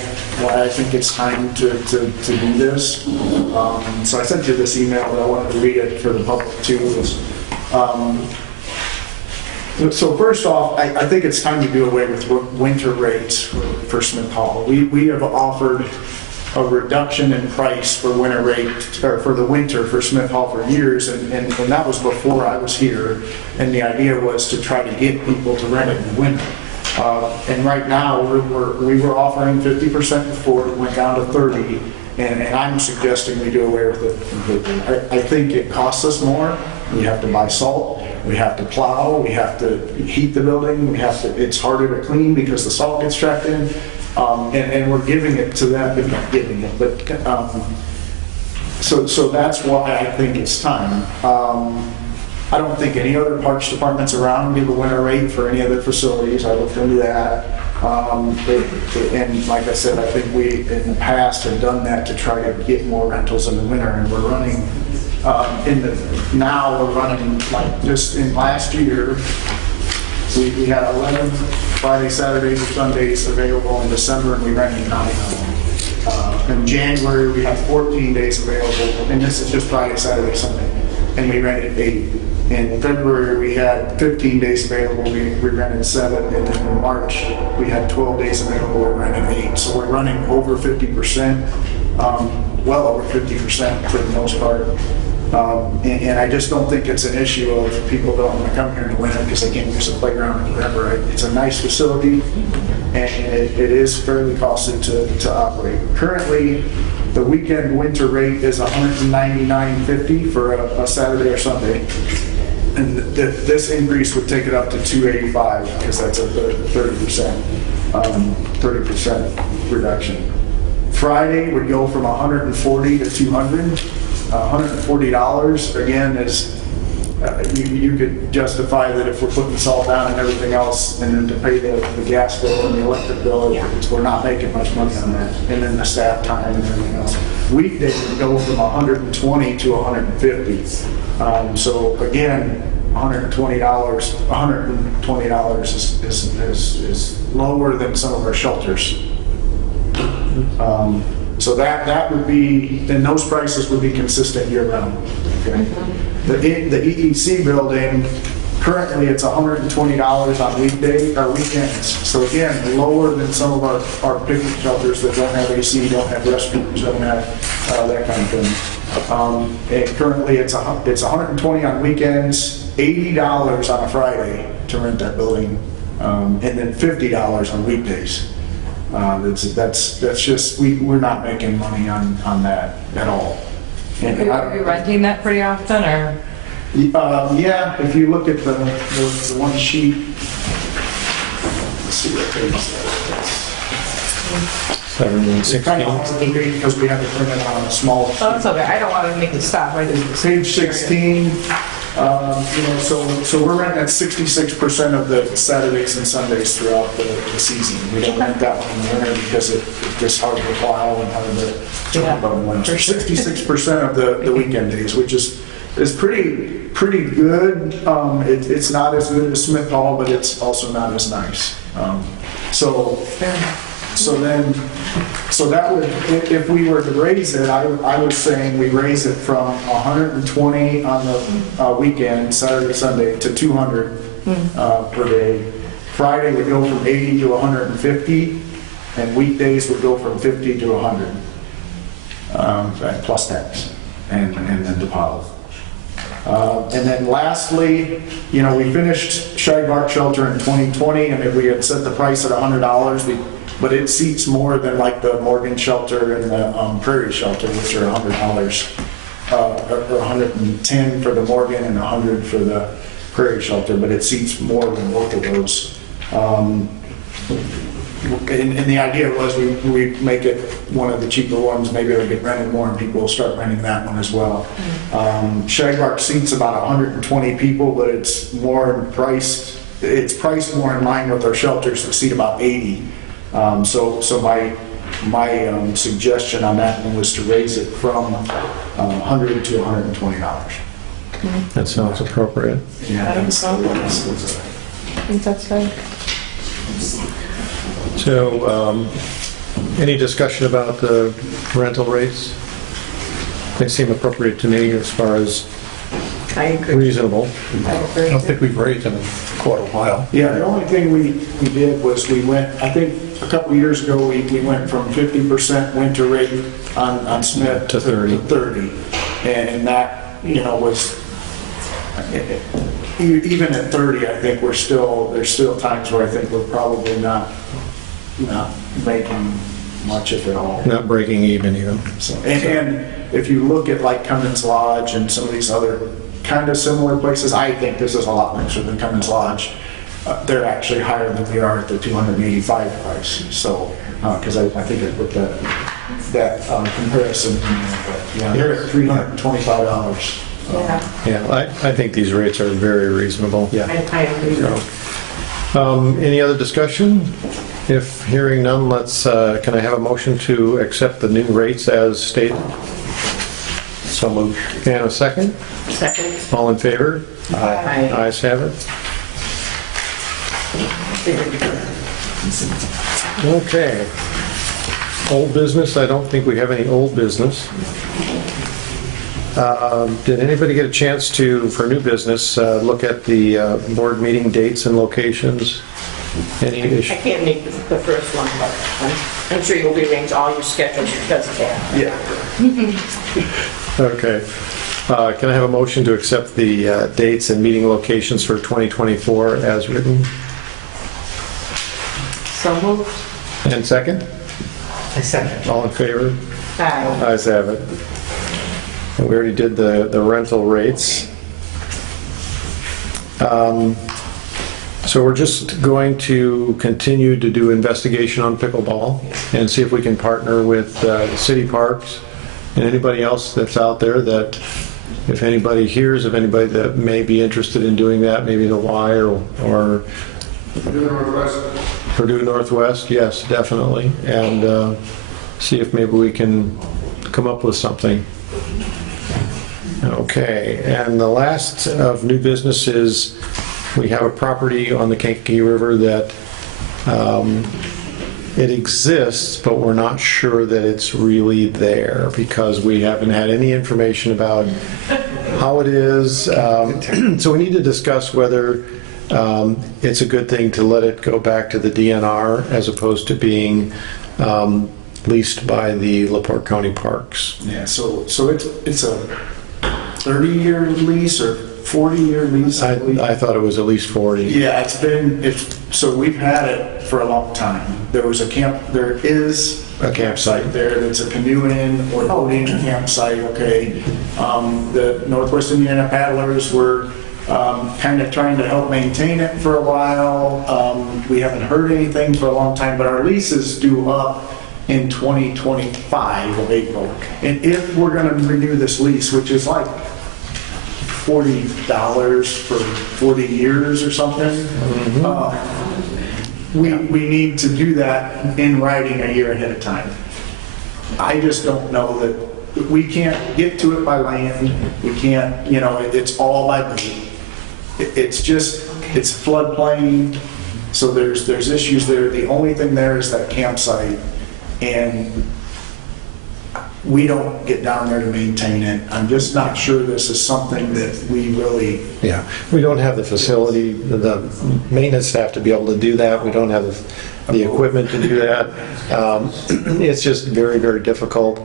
think it's time to do this. So I sent you this email, but I wanted to read it for the public too. So first off, I think it's time to do away with winter rates for Smith Hall. We have offered a reduction in price for winter rate, or for the winter for Smith Hall for years, and that was before I was here. And the idea was to try to get people to rent it in the winter. And right now, we were offering 50% before, it went down to 30, and I'm suggesting we do away with it completely. I think it costs us more. We have to buy salt, we have to plow, we have to heat the building, it's harder to clean because the salt gets trapped in, and we're giving it to them, but not giving it, but so that's why I think it's time. I don't think any other parks departments around give a winter rate for any other facilities. I looked into that. And like I said, I think we in the past have done that to try to get more rentals in the winter, and we're running now we're running, like just in last year, we had 11 Friday, Saturdays, and Sundays available in December, and we rented 9 of them. In January, we had 14 days available, and this is just Friday, Saturday, Sunday, and we rented 8. In February, we had 15 days available, we rented 7, and then in March, we had 12 days available, we rented 8. So we're running over 50%, well over 50% for the most part. And I just don't think it's an issue of people don't want to come here in the winter because they can't use the playground or whatever. It's a nice facility, and it is fairly costly to operate. Currently, the weekend winter rate is $199.50 for a Saturday or Sunday. And this increase would take it up to $285 because that's a 30% reduction. Friday would go from $140 to $200. $140 again is you could justify that if we're putting salt down and everything else, and then to pay the gas bill and the electric bill, we're not making much money on that, and then the staff time and everything else. Weekdays would go from $120 to $150. So again, $120 is lower than some of our shelters. So that would be, then those prices would be consistent year round. Okay? The EEC building, currently it's $120 on weekday or weekends. So again, lower than some of our picnic shelters that don't have AC, don't have restrooms, don't have that kind of thing. And currently it's $120 on weekends, $80 on a Friday to rent that building and then $50 on weekdays. That's just, we're not making money on that at all. And Are you renting that pretty often, or? yeah, if you look at the one sheet, let's see what page that is. 7 and It's kind of 16. hard to read because we have it printed on a small sheet. Oh, it's okay. I don't want to make you stop. I just. Page 16, so we're renting at 66% of the Saturdays and Sundays throughout the season. We don't rent that one in the winter because it's just hard to plow and hard to jump up and winter. 66% of the weekend days, which is pretty good. It's not as good as Smith Hall, but it's also not as nice. So that would, if we were to raise it, I was saying we raise it from 120 on the weekend, Saturday, Sunday, to 200 per day. Friday would go from 80 to 150, and weekdays would go from 50 to 100, plus tax and then deposit. And then lastly, we finished Shag Bark Shelter in 2020, and if we had set the price at $100, but it seats more than like the Morgan Shelter and the Prairie Shelter, which are $100, or 110 for the Morgan and 100 for the Prairie Shelter, but it seats more than both of those. And the idea was we make it one of the cheaper ones, maybe it'll get rented more and people will start renting that one as well. Shag Bark seats about 120 people, but it's priced more in line with our shelters that seat about 80. So my suggestion on that one was to raise it from $100 to $120. That sounds appropriate. Yeah, I think that's right. So, any discussion about the rental rates? They seem appropriate to me as far as I agree. reasonable. I agree. I don't think we've raised them in quite a while. Yeah, the only thing we did was we went, I think a couple of years ago, we went from 50% winter rate on Smith To 30. 30. And that, was, even at 30, I think there's still times where I think we're probably not making much of it all. Not breaking even. So, and if you look at like Cummins Lodge and some of these other kind of similar places, I think this is a lot nicer than Cummins Lodge. They're actually higher than we are at the 285 price. So, because I think I put that comparison in there. But yeah, they're at $325. Yeah, I think these rates are very reasonable. I agree. Any other discussion? If hearing none, can I have a motion to accept the new rates as stated? So moved. And a second? Second. All in favor? Aye. Ayes have it. Okay. Old business, I don't think we have any old business. Did anybody get a chance to, for new business, look at the board meeting dates and locations? Any I issue? can't make the first one, but I'm sure you'll rearrange all your schedules because of that. Yeah. Okay. Can I have a motion to accept the dates and meeting locations for 2024 as written? So moved. And second? I second. All in favor? Aye. Ayes have it. And we already did the rental rates. So we're just going to continue to do investigation on pickleball and see if we can partner with city parks and anybody else that's out there that, if anybody hears of anybody that may be interested in doing that, maybe the Y or Purdue Northwest, yes, definitely. And see if maybe we can come up with something. Okay, and the last of new business is we have a property on the Kankakee River that it exists, but we're not sure that it's really there because we haven't had any information about how it is. So we need to discuss whether it's a good thing to let it go back to the DNR as opposed to being leased by the LaPorte County Parks. Yeah, so it's a 30-year lease or 40-year lease? I believe? I thought it was at least 40. Yeah, so we've had it for a long time. There is a campsite there that's a canoe in or boating campsite, okay? The Northwest Indiana Paddlers were kind of trying to help maintain it for a while. We haven't heard anything for a long time, but our lease is due up in 2025 of April. And if we're going to renew this lease, which is like $40 for 40 years or something, we need to do that in writing a year ahead of time. I just don't know that we can't get to it by land. We can't, it's all by boat. It's floodplain, so there's issues there. The only thing there is that campsite, and we don't get down there to maintain it. I'm just not sure this is something that we really... Yeah, we don't have the facility, the maintenance staff to be able to do that. We don't have the equipment to do that. It's just very, very difficult.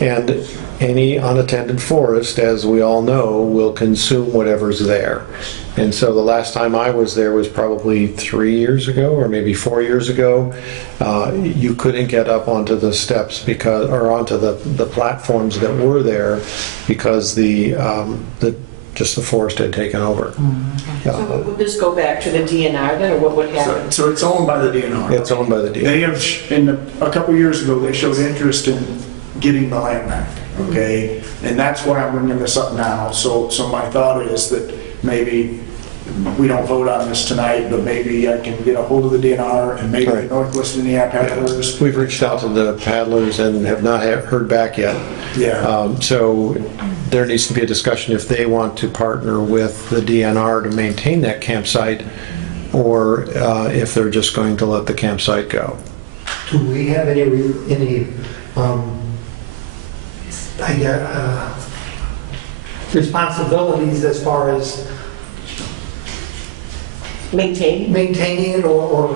And any unattended forest, as we all know, will consume whatever's there. And so the last time I was there was probably 3 years ago or maybe 4 years ago. You couldn't get up onto the steps or onto the platforms that were there because just the forest had taken over. So would this go back to the DNR then, or what would happen? So it's owned by the DNR. It's owned by the DNR. They have, a couple years ago, they showed interest in getting the land back, okay? And that's why I'm bringing this up now. So my thought is that maybe we don't vote on this tonight, but maybe I can get a hold of the DNR and maybe the Northwest Indiana Paddlers. We've reached out to the paddlers and have not heard back yet. Yeah. So there needs to be a discussion if they want to partner with the DNR to maintain that campsite, or if they're just going to let the campsite go. Do we have any responsibilities as far as maintaining it or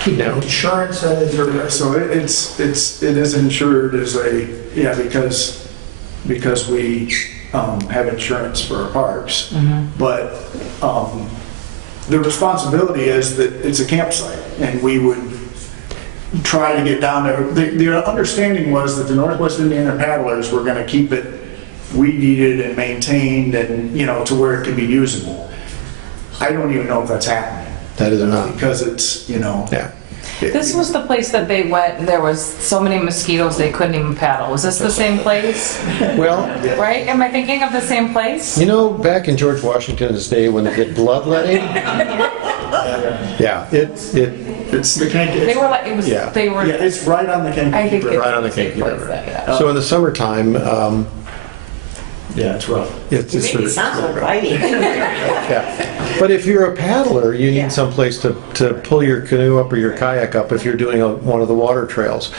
keeping insurance? So it is insured as because we have insurance for our parks, but the responsibility is that it's a campsite, and we would try to get down there. The understanding was that the Northwest Indiana Paddlers were going to keep it weed-eated and maintained, and to where it could be usable. I don't even know if that's happening. That is not, because it's Yeah. This was the place that they went, there was so many mosquitoes they couldn't even paddle. Was this the same place? Well, Right? Am I thinking of the same place? back in George Washington's day when they did bloodletting, it's the Kankakee. They were like, it was, Yeah. they were. Yeah, it's right on the Kankakee I think River. right on the same Kankakee place River. that, yeah. So in the summertime, It's rough. it's It maybe sounds inviting. Yeah, but if you're a paddler, you need some place to pull your canoe up or your kayak up if you're doing one of the water trails.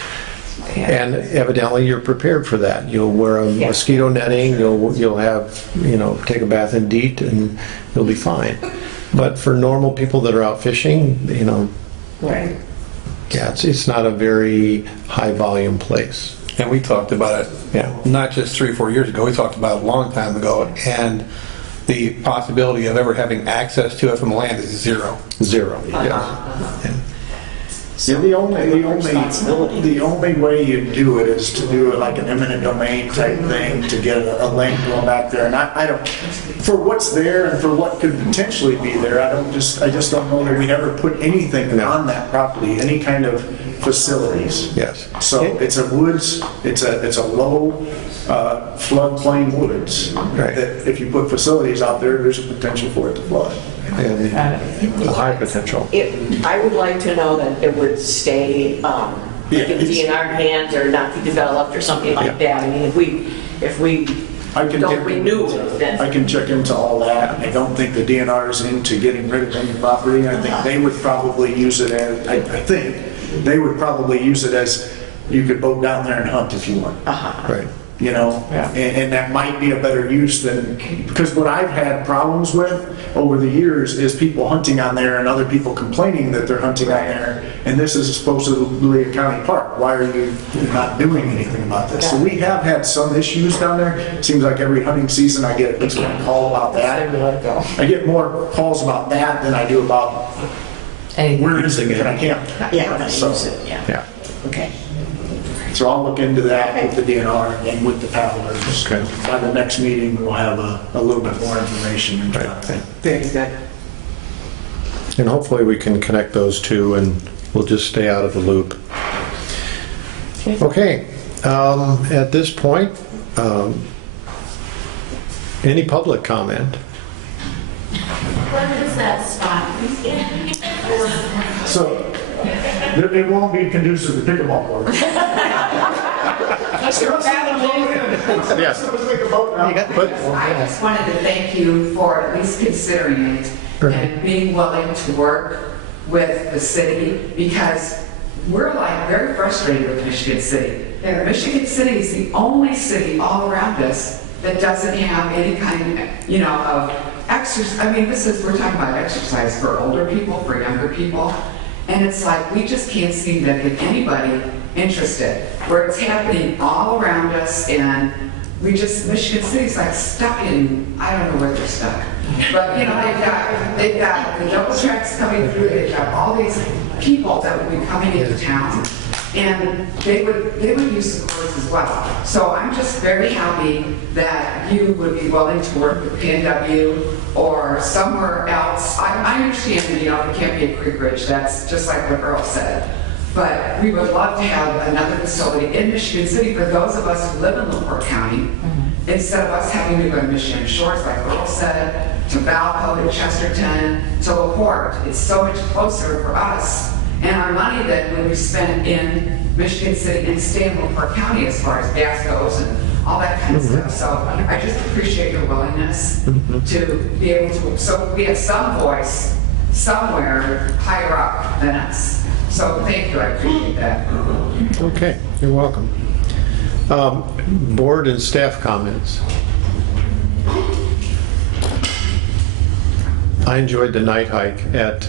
And evidently you're prepared for that. You'll wear a mosquito netting, you'll have, take a bath in DEET, and you'll be fine. But for normal people that are out fishing, Right. yeah, it's not a very high volume place. And we talked about it, not just 3 or 4 years ago, we talked about it a long time ago, and the possibility of ever having access to it from land is zero. Zero. Yeah, the only way you do it is to do it like an eminent domain type thing, to get a link going back there. And I don't, for what's there and for what could potentially be there, I just don't know that we ever put anything on that property, any kind of facilities. Yes. So it's a woods, it's a low floodplain woods. Right. That if you put facilities out there, there's a potential for it to flood. And a high potential. I would like to know that it would stay in DNR hands or not be developed or something like that. I mean, if we don't renew it, then... I can check into all that. I don't think the DNR is into getting rid of any property. I think they would probably use it as, you could boat down there and hunt if you want. Right. you know? And that might be a better use than, because what I've had problems with over the years is people hunting on there and other people complaining that they're hunting on there, and this is supposedly a county park. Why are you not doing anything about this? So we have had some issues down there. It seems like every hunting season I get at least one call about that. I get more calls about that than I do about where is it that I camp. So, Yeah. Okay. so I'll look into that with the DNR and with the paddlers. Okay. By the next meeting, we'll have a little bit more information. Very good. And hopefully we can connect those two and we'll just stay out of the loop. Okay, at this point, any public comment? What is that spot? So it won't be conducive to pickleball court. Yes. I just wanted to thank you for at least considering it and being willing to work with the city, because we're like very frustrated with Michigan City. Michigan City is the only city all around us that doesn't have any kind, of exercise. I mean, we're talking about exercise for older people, for younger people. And it's like, we just can't seem to get anybody interested, where it's happening all around us, and Michigan City's like stuck in, I don't know where they're stuck. But, they've got the double tracks coming through, they've got all these people that would be coming into town, and they would use the courts as well. So I'm just very happy that you would be willing to work with PNW or somewhere else. I understand that, it can't be a Creek Ridge, that's just like what Earl said. But we would love to have another facility in Michigan City for those of us who live in LaPorte County, instead of us having to go to Michigan Shores, like Earl said, to Valpo, to Chesterton, to LaPorte. It's so much closer for us. And our money that would be spent in Michigan City and stay in LaPorte County as far as gas goes and all that kind of stuff. So I just appreciate your willingness to be able to, so we have some voice somewhere higher up than us. So thank you, I appreciate that. Okay, you're welcome. Board and staff comments. I enjoyed the night hike at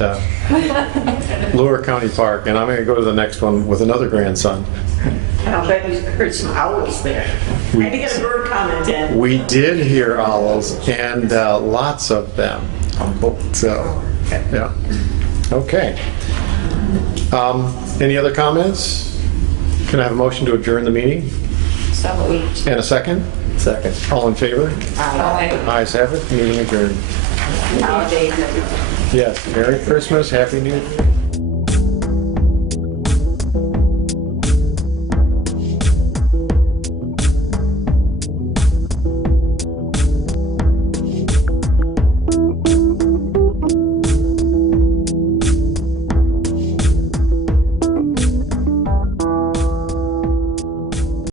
Lower County Park, and I'm going to go to the next one with another grandson. And I'll bet you heard some owls there. I had to get a bird comment in. We did hear owls, and lots of them. So, yeah. Okay. Any other comments? Can I have a motion to adjourn the meeting? So moved. And a second? Second. All in favor? Aye. Ayes have it, meeting adjourned. Holidays, everything. Yes, Merry Christmas, Happy New Year.